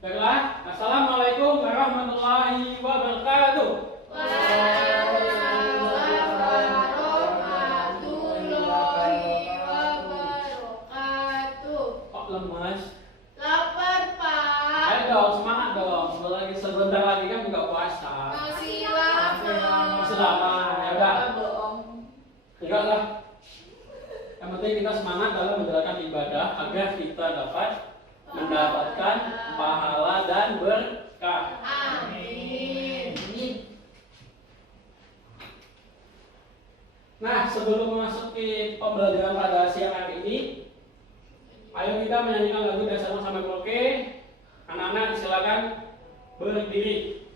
Baiklah, Assalamualaikum warahmatullahi wabarakatuh. Waalaikumsalam warahmatullahi wabarakatuh. Kok lemas? Lapar, Pak. Ayo dong, semangat dong. Sebentar lagi kan buka puasa. Masih lama. Masih lama, ya udah. Bohong. Enggak lah. Yang penting kita semangat dalam menjalankan ibadah agar kita dapat mendapatkan pahala dan berkah. Amin. Nah, sebelum memasuki pembelajaran pada siang hari ini, ayo kita menyanyikan lagu dari Sabang sampai Merauke. Anak-anak silakan berdiri.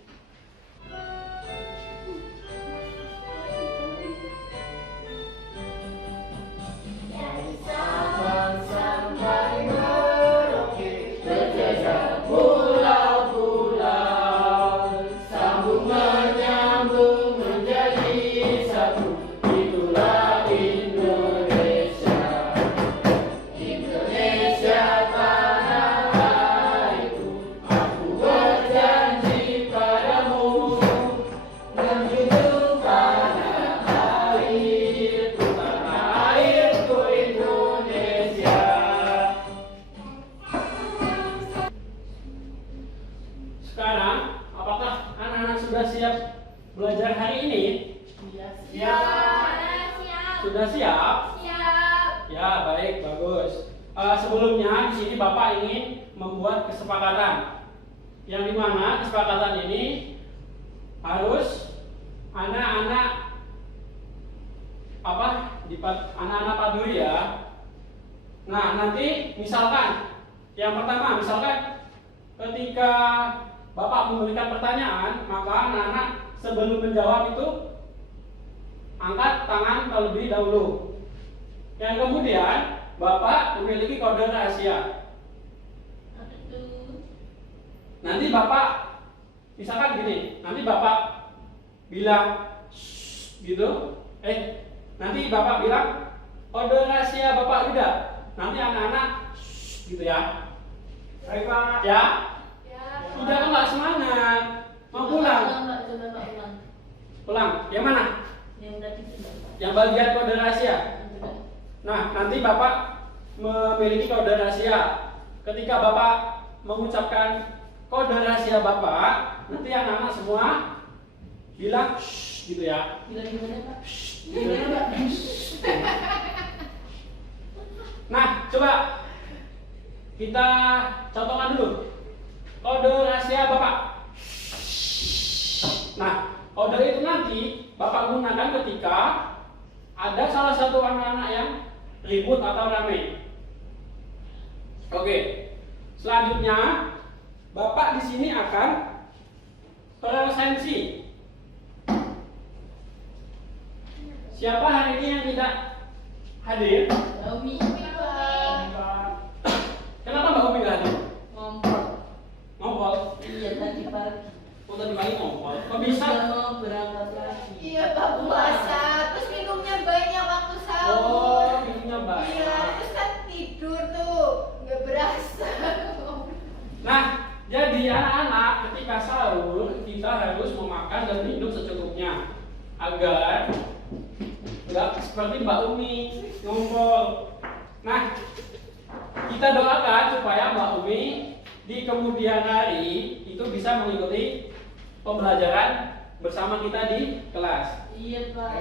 Dari Sabang sampai Merauke, berjejak pulau-pulau, sambung menyambung menjadi satu. Itulah Indonesia, Indonesia tanah airku. Aku berjanji padamu, menjunjung tanah airku, Indonesia. Sekarang, apakah anak-anak sudah siap belajar hari ini? Sudah siap? Ya, baik, bagus. Sebelumnya di sini Bapak ingin membuat kesepakatan, yang dimana kesepakatan ini harus anak-anak anak-anak paduri ya. Nah, nanti misalkan yang pertama, ketika Bapak memberikan pertanyaan, maka anak-anak sebelum menjawab itu angkat tangan terlebih dahulu. Yang kemudian Bapak memiliki kode rahasia. Nanti Bapak misalkan gini, nanti Bapak bilang "Shh," gitu. Nanti Bapak bilang kode rahasia Bapak Yuda. Nanti anak-anak "Shh," gitu ya. Baik Pak. Ya? Udah enggak semangat. Mau pulang? Pulang. Yang mana? Yang bagian kode rahasia. Nah, nanti Bapak memiliki kode rahasia. Ketika Bapak mengucapkan kode rahasia Bapak, nanti anak-anak semua bilang "shh" gitu ya. Bilang gimana, Pak? "Shh" gitu. Nah, coba kita contohkan dulu kode rahasia Bapak. Nah, kode itu nanti Bapak gunakan ketika ada salah satu anak-anak yang ribut atau ramai. Oke. Selanjutnya, Bapak di sini akan presensi. Siapa hari ini yang tidak hadir? Umi, Kenapa Mbak Umi nggak hadir? Ngompol? Iya, tadi pagi. Oh, tadi pagi ngompol. Kok bisa? Mau berangkat lagi. Iya, Pak puasa, terus minumnya banyak waktu sahur. Oh, minumnya banyak. Iya, terus kan tidur tuh, nggak berasa. Nah, jadi anak-anak ketika sahur kita harus memakan dan minum secukupnya agar nggak seperti Mbak Umi ngumpul. Nah, kita doakan supaya Mbak Umi di kemudian hari itu bisa mengikuti pembelajaran bersama kita di kelas. Iya, Pak.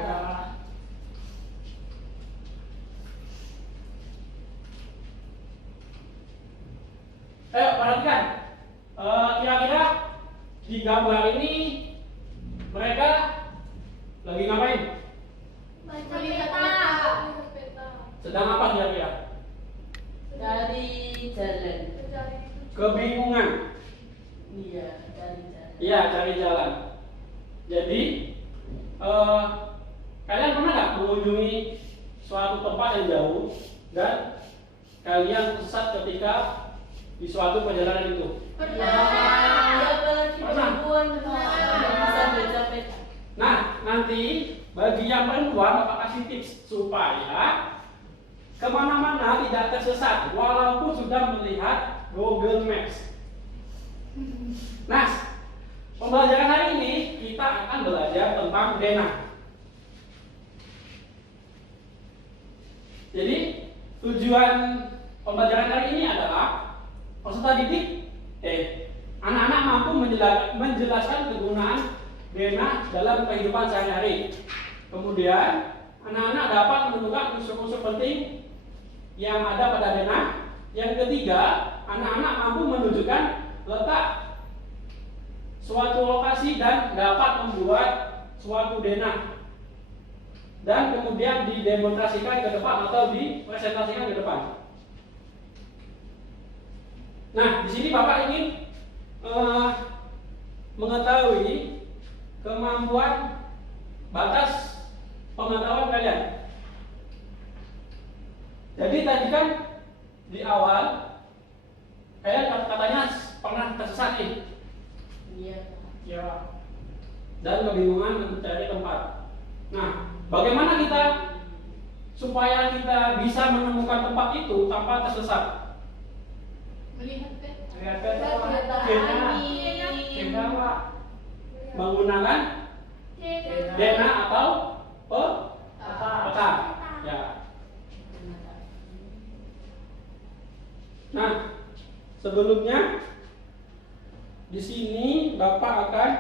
Ayo perhatikan, kira-kira di gambar ini mereka lagi ngapain? Sedang apa kira-kira? Dari jalan. Kebingungan. Iya, dari jalan. Iya, cari jalan. Jadi, kalian pernah nggak mengunjungi suatu tempat yang jauh dan kalian sesat ketika di suatu perjalanan itu? Nah, nanti bagi yang perempuan Bapak kasih tips supaya kemana-mana tidak tersesat walaupun sudah melihat Google Maps. Nah, pembelajaran hari ini kita akan belajar tentang denah. Jadi, tujuan pembelajaran hari ini adalah peserta didik anak-anak mampu menjelaskan kegunaan denah dalam kehidupan sehari-hari. Kemudian, anak-anak dapat menentukan unsur-unsur penting yang ada pada denah. Yang ketiga, anak-anak mampu menunjukkan letak suatu lokasi dan dapat membuat suatu denah. Dan kemudian didemonstrasikan ke depan atau dipresentasikan ke depan. Nah, di sini Bapak ingin mengetahui kemampuan batas pengetahuan kalian. Jadi tadi kan di awal kalian katanya pernah tersesat nih. Iya. Ya. Dan kebingungan mencari tempat. Nah, bagaimana kita supaya kita bisa menemukan tempat itu tanpa tersesat? Melihat kan? Lihat Denah. Pak. Menggunakan denah atau peta. Ya. Nah, sebelumnya di sini Bapak akan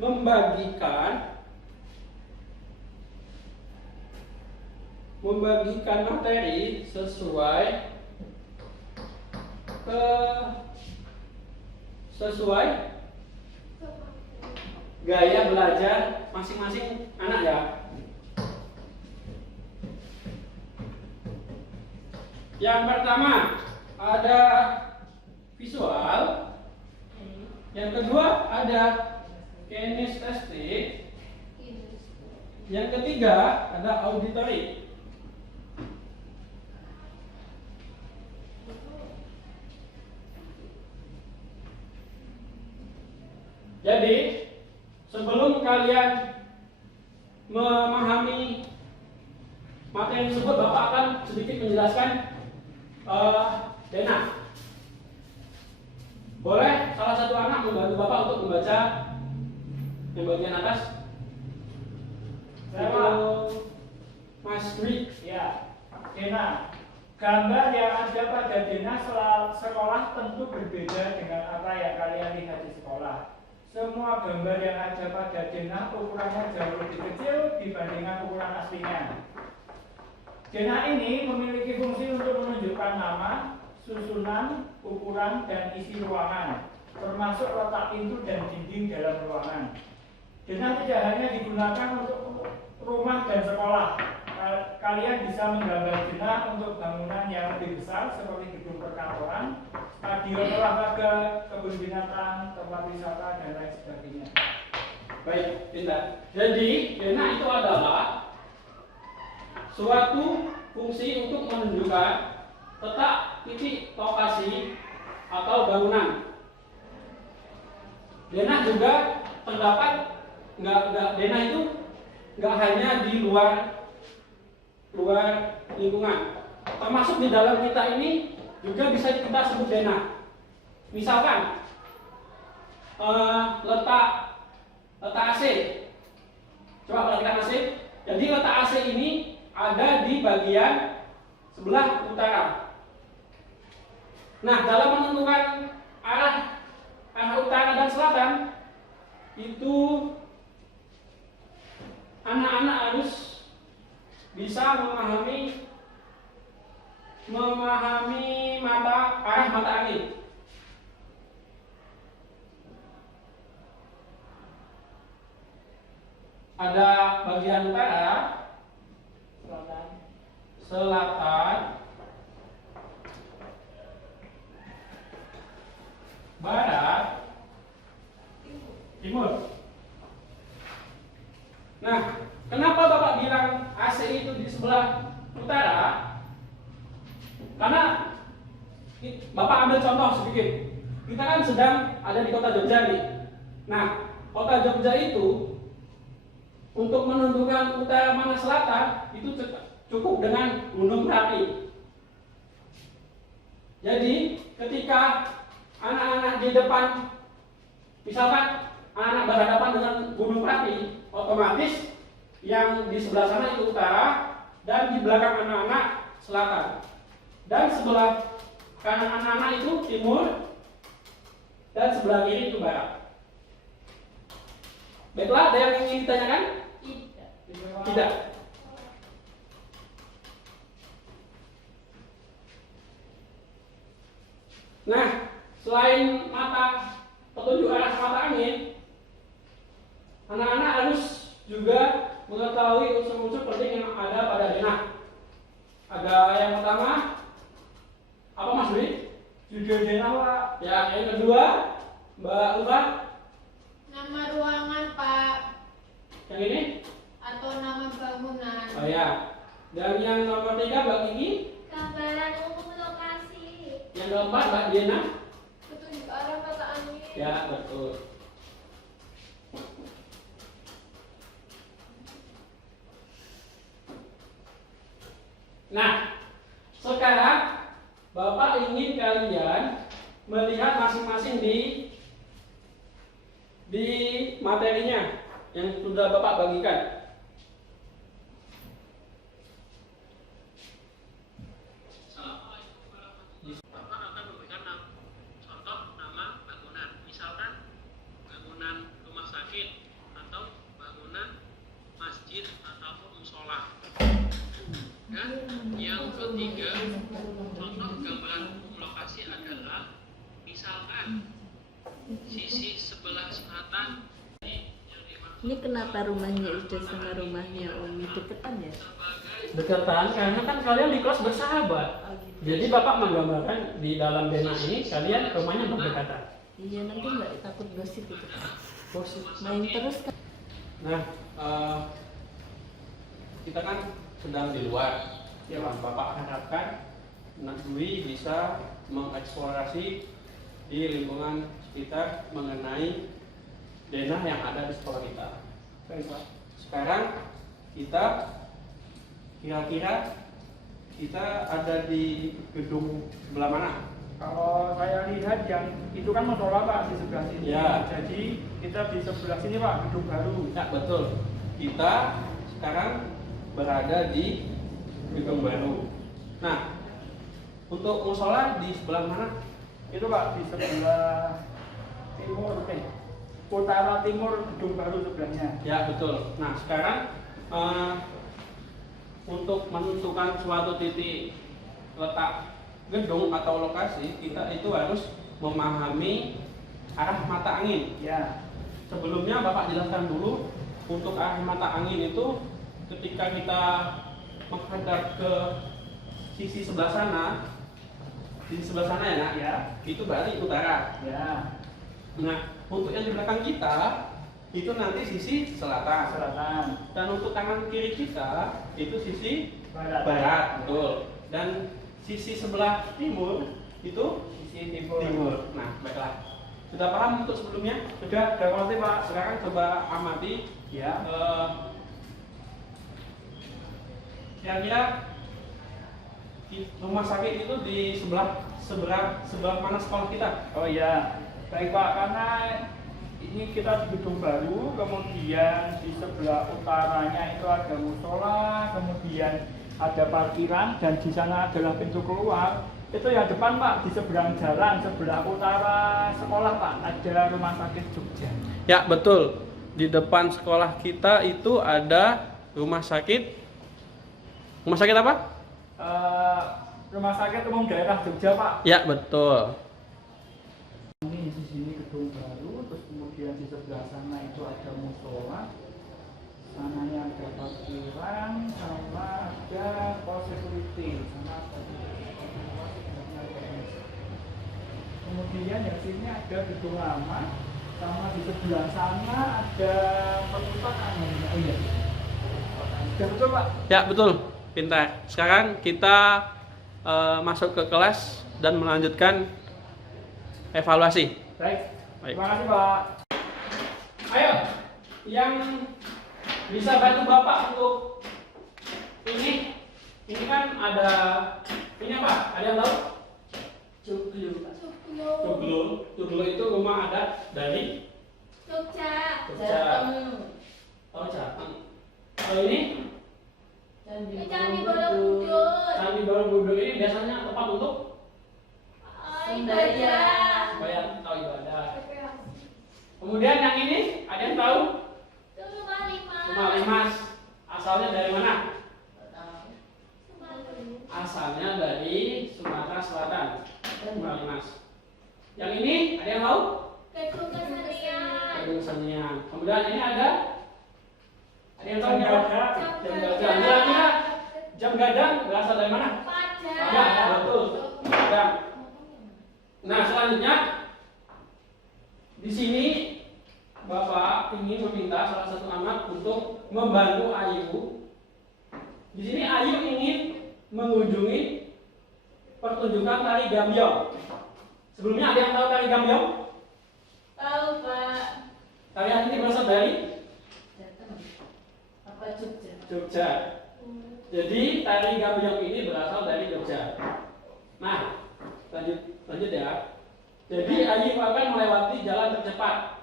membagikan materi sesuai gaya belajar masing-masing anak ya. Yang pertama ada visual, yang kedua ada kinestetik, yang ketiga ada auditory. Jadi, sebelum kalian memahami materi tersebut, Bapak akan sedikit menjelaskan denah. Boleh salah satu anak membantu Bapak untuk membaca yang bagian atas? Saya, Mas Dwi. Ya, denah. Gambar yang ada pada denah sekolah tentu berbeda dengan apa yang kalian lihat di sekolah. Semua gambar yang ada pada denah ukurannya jauh lebih kecil dibandingkan ukuran aslinya. Denah ini memiliki fungsi untuk menunjukkan nama, susunan, ukuran, dan isi ruangan, termasuk letak pintu dan dinding dalam ruangan. Denah tidak hanya digunakan untuk rumah dan sekolah. Kalian bisa menggambar denah untuk bangunan yang lebih besar seperti gedung perkantoran, stadion olahraga, kebun binatang, tempat wisata, dan lain sebagainya. Baik, pintar. Jadi, denah itu adalah suatu fungsi untuk menunjukkan letak titik lokasi atau bangunan. Denah juga terdapat denah itu nggak hanya di luar lingkungan, termasuk di dalam kita ini juga bisa kita sebut denah. Misalkan letak AC. Coba perhatikan AC. Jadi letak AC ini ada di bagian sebelah utara. Nah, dalam menentukan arah utara dan selatan itu anak-anak harus bisa memahami arah mata angin. Ada bagian utara, selatan, barat, timur. Nah, kenapa Bapak bilang AC itu di sebelah utara? Karena Bapak ambil contoh sedikit. Kita kan sedang ada di kota Jogja nih. Nah, kota Jogja itu untuk menentukan utara mana selatan itu cukup dengan Gunung Merapi. Jadi, ketika anak-anak di depan misalkan anak berhadapan dengan Gunung Pati, otomatis yang di sebelah sana itu utara dan di belakang anak-anak selatan. Dan sebelah kanan anak-anak itu timur dan sebelah kiri itu barat. Baiklah, ada yang ingin ditanyakan? Tidak. Nah, selain mata petunjuk arah mata angin, anak-anak harus juga mengetahui unsur-unsur penting yang ada pada denah. Ada yang pertama, apa Mas Dwi? Judul denah Pak. Ya, yang kedua, Mbak Ufa. Nama ruangan, Pak. Yang ini? Atau nama bangunan. Oh ya. Dan yang nomor 3, Mbak Kiki. Gambaran umum lokasi. Yang keempat, Mbak Diana. Petunjuk arah mata angin. Ya, betul. Nah, sekarang Bapak ingin kalian melihat masing-masing di materinya yang sudah Bapak bagikan. Bapak akan memberikan contoh nama bangunan, misalkan bangunan rumah sakit atau bangunan masjid ataupun musola. Ya. Yang ketiga, contoh gambaran umum lokasi adalah misalkan sisi sebelah selatan yang dimaksud Ini kenapa rumahnya Ida sama rumahnya Umi deketan ya? dekatan karena kan kalian di kelas bersahabat. Oh, gitu. Jadi Bapak menggambarkan di dalam denah ini kalian rumahnya berdekatan. Iya, nanti nggak takut gosip gitu. Gosip. Main terus kan? Nah, kita kan sedang di luar. Ya, Bapak harapkan Nak Dwi bisa mengeksplorasi di lingkungan sekitar mengenai denah yang ada di sekolah kita. Baik Pak. Sekarang kita kira-kira kita ada di gedung sebelah mana? Kalau saya lihat yang itu kan musola Pak di sebelah sini. Ya. Jadi kita di sebelah sini Pak, gedung baru. Ya, betul. Kita sekarang berada di gedung baru. Nah, untuk musola di sebelah mana? Itu Pak di sebelah timur, utara timur gedung baru sebelahnya. Ya, betul. Nah, sekarang untuk menentukan suatu titik letak gedung atau lokasi, kita itu harus memahami arah mata angin. Ya. Sebelumnya Bapak jelaskan dulu untuk arah mata angin itu ketika kita menghadap ke sisi sebelah sana, sisi sebelah sana ya Nak, Ya. itu berarti utara. Ya. Nah, untuk yang di belakang kita itu nanti sisi selatan. Selatan. Dan untuk kanan kiri kita itu sisi Barat. barat, betul. Dan sisi sebelah timur itu Sisi timur. timur. Nah, baiklah. Sudah paham untuk sebelumnya? Sudah mengerti Pak. Sekarang coba amati Ya. kira-kira di rumah sakit itu di sebelah mana sekolah kita? Oh iya. Baik Pak, karena ini kita di gedung baru, kemudian di sebelah utaranya itu ada musola, kemudian ada parkiran, dan di sana adalah pintu keluar. Itu yang depan Pak, di seberang jalan, sebelah utara sekolah Pak, ada rumah sakit Jogja. Ya, betul. Di depan sekolah kita itu ada rumah sakit. Rumah sakit apa? Rumah sakit umum daerah Jogja Pak. Ya, betul. Ini di sini gedung baru, terus kemudian di sebelah sana itu ada musola, sananya ada parkiran, sama ada pos security, sama ada kemudian yang sini ada gedung lama, sama di sebelah sana ada perpustakaan. Oh iya, sudah betul Pak? Ya, betul. Pintar. Sekarang kita masuk ke kelas dan melanjutkan evaluasi. Baik. Baik. Terima kasih Pak. Ayo, yang bisa bantu Bapak untuk ini kan ada ini apa? Ada yang tahu? Joglo. Joglo itu rumah adat dari Jogja. Jogja. Jateng. Oh, Jateng. Kalau ini Ini Candi Borobudur. Candi Borobudur ini biasanya tempat untuk Ibadah. supaya tahu ibadah. Kemudian yang ini ada yang tahu? Itu Rumah Limas. Rumah Limas. Asalnya dari mana? Sumatera. Asalnya dari Sumatera Selatan. Rumah Limas. Yang ini ada yang tahu? Gedung Kesenian. Gedung Senian. Kemudian ini ada yang tahu Jam nggak? gadang. Jam gadang. Kira-kira jam gadang berasal dari mana? Padang. Ya, betul. Gadang. Nah, selanjutnya di sini Bapak ingin meminta salah satu anak untuk membantu Ayu. Di sini Ayu ingin mengunjungi pertunjukan tari gambyong. Sebelumnya ada yang tahu tari gambyong? Tahu, Pak. Tarian ini berasal dari Jateng. Apa Jogja? Jogja. Jadi tari gambyong ini berasal dari Jogja. Nah, lanjut ya. Jadi Ayu akan melewati jalan tercepat.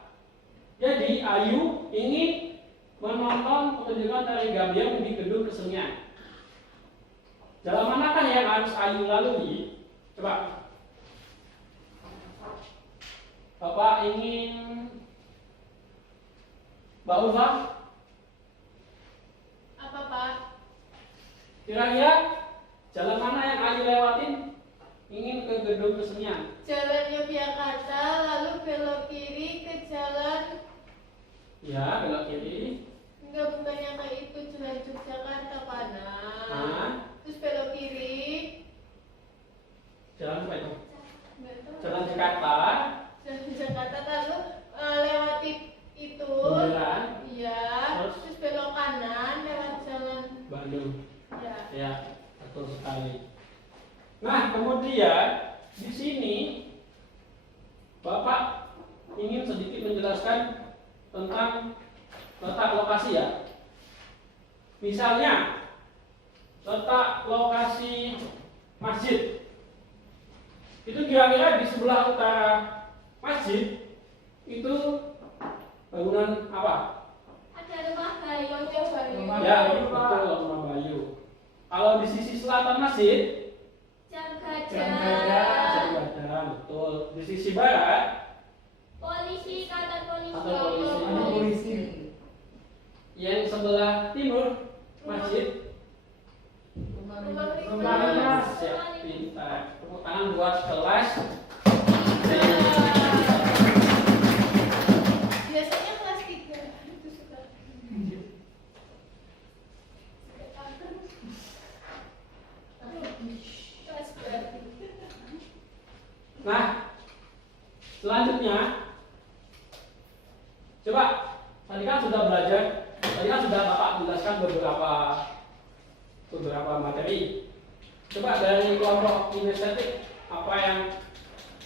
Jadi Ayu ingin menonton pertunjukan tari gambyong di gedung kesenian. Jalan manakah yang harus Ayu lalui? Coba. Bapak ingin Mbak Ulfa, Apa, Pak? kira-kira jalan mana yang Ayu lewatin ingin ke gedung kesenian? Jalan Yogyakarta, lalu belok kiri ke jalan. Ya, belok kiri. Enggak, bukannya kayak itu jalan Yogyakarta, Pak. Nah, Terus belok kiri. jalan apa itu? Enggak tahu. Jalan Jakarta. Jalan Jakarta lalu lewati itu. Bundaran. Iya. Terus? Terus belok kanan lewat jalan. Bandung. Ya. Ya, betul sekali. Nah, kemudian di sini Bapak ingin sedikit menjelaskan tentang letak lokasi ya. Misalnya letak lokasi masjid. Itu kira-kira di sebelah utara masjid itu bangunan apa? Ada rumah Bayu, Bayu. Rumah Ya, Bayu, Pak. betul, rumah Bayu. Kalau di sisi selatan masjid, Jam Jam Gajah. Jam Gadang, betul. Di sisi barat, Polisi, kantor polisi. Kantor polisi. Ini polisi. yang sebelah timur masjid, Rumah Rumah Limas. Rumah Limas. ya, pintar. Tepuk tangan buat kelas. Biasanya kelas 3 itu suka. Kelas berapa? Nah, selanjutnya, coba tadi kan sudah belajar, tadi kan sudah Bapak jelaskan beberapa materi. Coba dari kelompok kinestetik apa yang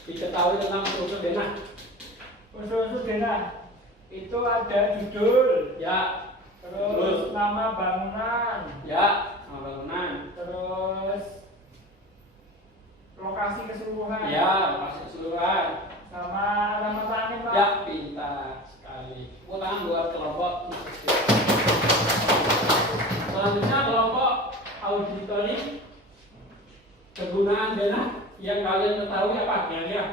diketahui tentang unsur denah? Unsur-unsur denah itu ada judul, Ya, terus nama bangunan, ya, sama bangunan. terus lokasi keseluruhan, Ya, lokasi keseluruhan. sama alamat langit, Pak. Ya, pintar sekali. Tepuk tangan buat kelompok kinestetik. Selanjutnya kelompok auditori. Kegunaan denah yang kalian ketahui apa kira-kira?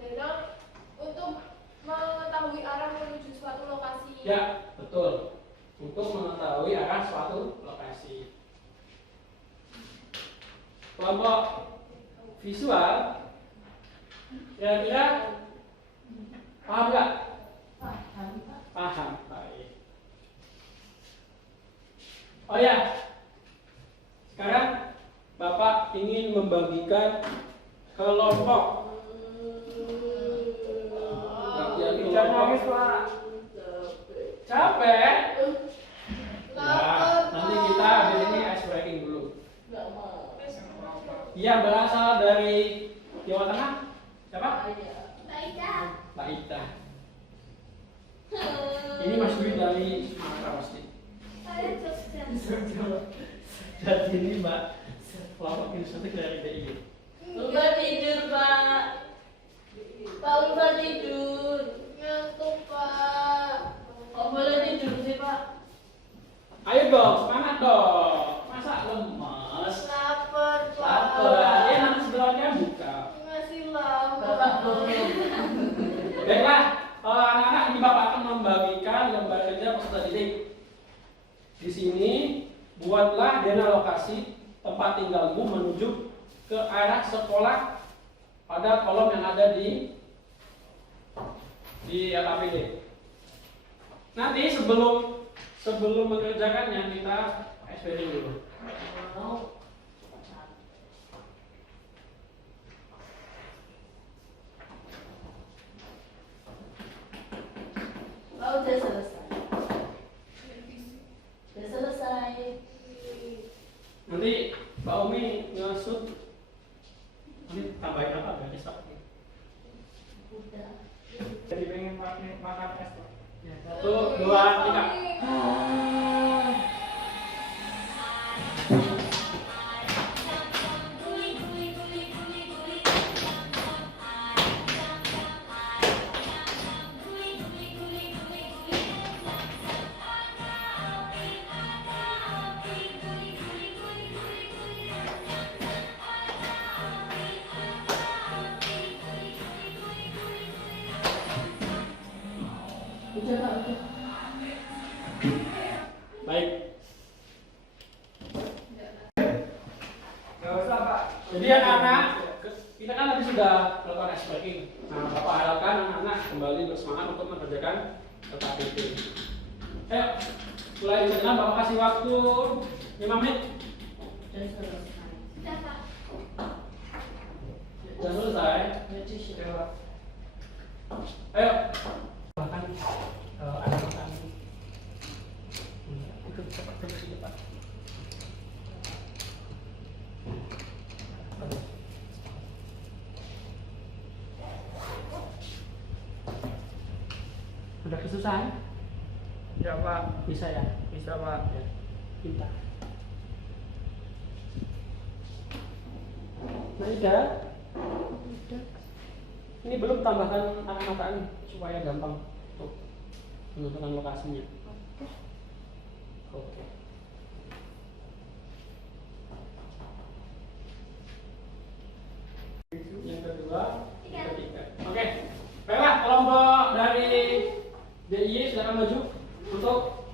Denah untuk mengetahui arah menuju suatu lokasi. Ya, betul. Untuk mengetahui arah suatu lokasi. Kelompok visual, kira-kira paham nggak? Paham, Pak. Paham, baik. Oh ya, sekarang Bapak ingin membagikan kelompok. Bagian Jangan nangis, kelompok. Pak. Capek? Ya, Lapor, nanti Pak. kita habis ini ice breaking dulu. Nggak mau. Dia berasal dari Jawa Tengah. Siapa? Baiklah. Mbak Ita. Ini Mas Dwi dari Sumatera pasti. Saya Jogja. Jadi ini Mbak kelompok kinestetik dari DIY. Ulfa tidur, Pak. Pak Ulfa tidur. Tutup, Pak. Kok boleh tidur sih, Pak? Ayo dong, semangat dong. Masa lemes? Lapar, Pak. Lapar. Ya nanti sebenarnya buka. Masih lama. Bapak belum. Baiklah, anak-anak ini Bapak akan membagikan lembar kerja peserta didik. Di sini buatlah zona lokasi tempat tinggalmu menuju ke arah sekolah pada kolom yang ada di LAPD. Nanti sebelum mengerjakannya kita eksperimen dulu. Oh, udah selesai. Udah selesai. Nanti Mbak Umi ngesut. Nanti tambahin apa biar besok? Udah. Jadi pengen makan es Pak. Ya, 1, 2, 3. Udah, Pak, udah. Baik. Gak usah Pak. Jadi anak-anak, kita kan tadi sudah melakukan ice breaking. Nah, Bapak harapkan anak-anak kembali bersemangat untuk mengerjakan LKPD. Ayo, mulai dengan Bapak kasih waktu 5 menit. Udah selesai. Sudah, Pak. Sudah selesai. Jadi Oke, Pak. Ayo. Bahkan anak-anak ikut cepat terus cepat. Udah kesusahan? Ya Pak. Bisa ya? Bisa Pak. Ya. Pintar. Nah, udah. Ini belum tambahkan angka-angkaan supaya gampang untuk menentukan lokasinya. Oke. Yang kedua, ketiga. Oke. Baiklah, kelompok dari DIY silakan maju untuk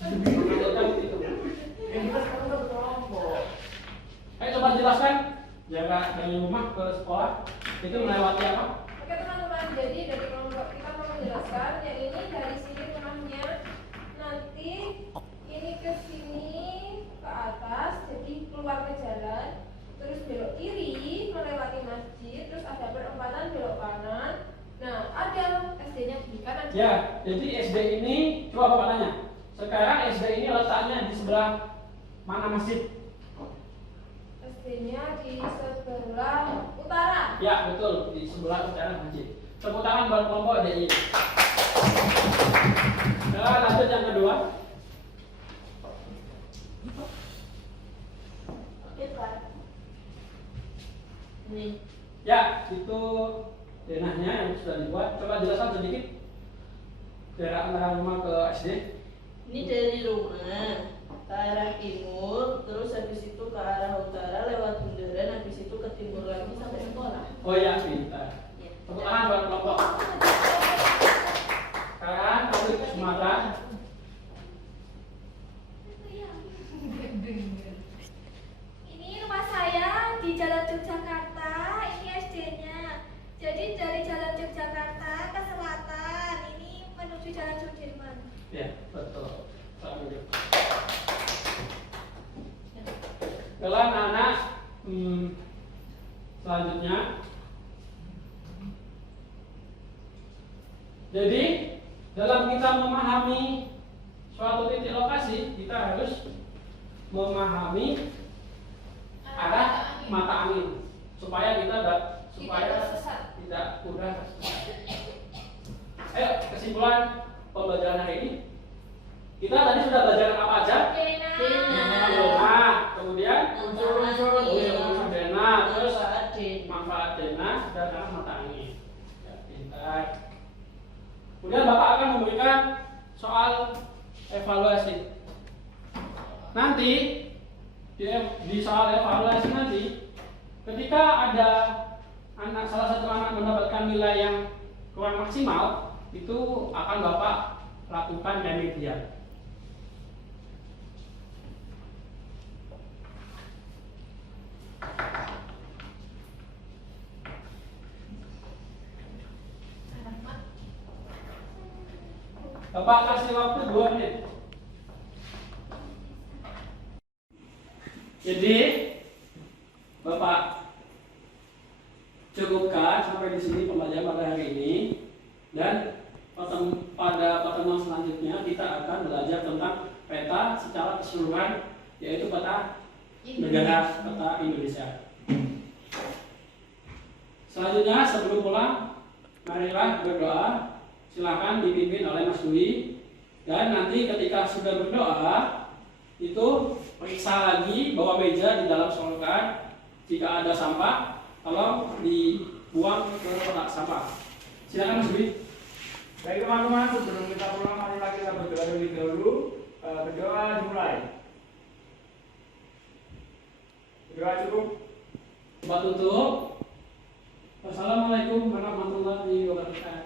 mengajarkan itu. Ayo coba jelaskan jarak dari rumah ke sekolah itu melewati apa? Oke teman-teman, jadi dari kelompok kita mau menjelaskan yang ini dari sini rumahnya, nanti ini ke sini ke atas, jadi keluar ke jalan, terus belok kiri melewati masjid, terus ada perempatan belok kanan. Nah ada SD-nya di kanan. Ya, jadi SD ini coba Bapak tanya. Sekarang SD ini letaknya di sebelah mana masjid? SD-nya di sebelah utara. Ya, betul, di sebelah utara masjid. Tepuk tangan buat kelompok DIY. Nah, lanjut yang kedua. Oke, Pak. Nih. Ya, itu denahnya yang sudah dibuat. Coba jelaskan sedikit jarak antara rumah ke SD. Ini dari rumah ke arah timur, terus habis itu ke arah utara lewat bundaran, habis itu ke timur lagi sampai sekolah. Oh ya, pintar. Ya. Tepuk tangan buat kelompok. Sekarang masuk ke Sumatera. Ini rumah saya di Jalan Yogyakarta, ini SD-nya. Jadi dari Jalan Yogyakarta ke selatan, ini menuju Jalan Sudirman. Ya, betul. Selanjutnya. Kalau anak-anak, selanjutnya. Jadi, dalam kita memahami suatu titik lokasi, kita harus memahami arah mata angin supaya kita tidak mudah tersesat. Ayo, kesimpulan pembelajaran hari ini. Kita tadi sudah belajar apa aja? Nah, kemudian unsur-unsur denah, terus manfaat denah dan arah mata angin. Ya, pintar. Kemudian Bapak akan memberikan soal evaluasi. Nanti di soal evaluasi nanti, ketika ada salah satu anak mendapatkan nilai yang kurang maksimal, itu akan Bapak lakukan remedial. Bapak kasih waktu 2 menit. Jadi Bapak cukupkan sampai di sini pembelajaran pada hari ini, dan pada pertemuan selanjutnya kita akan belajar tentang peta secara keseluruhan, yaitu peta negara, peta Indonesia. Selanjutnya sebelum pulang, marilah berdoa. Silakan dipimpin oleh Mas Dwi, dan nanti ketika sudah berdoa itu periksa lagi bahwa meja di dalam solokan. Jika ada sampah, tolong dibuang ke kotak sampah. Silakan Mas Dwi. Baik teman-teman, sebelum kita pulang, marilah kita berdoa terlebih dahulu. Berdoa dimulai. Berdoa cukup. Coba tutup. Wassalamualaikum warahmatullahi wabarakatuh.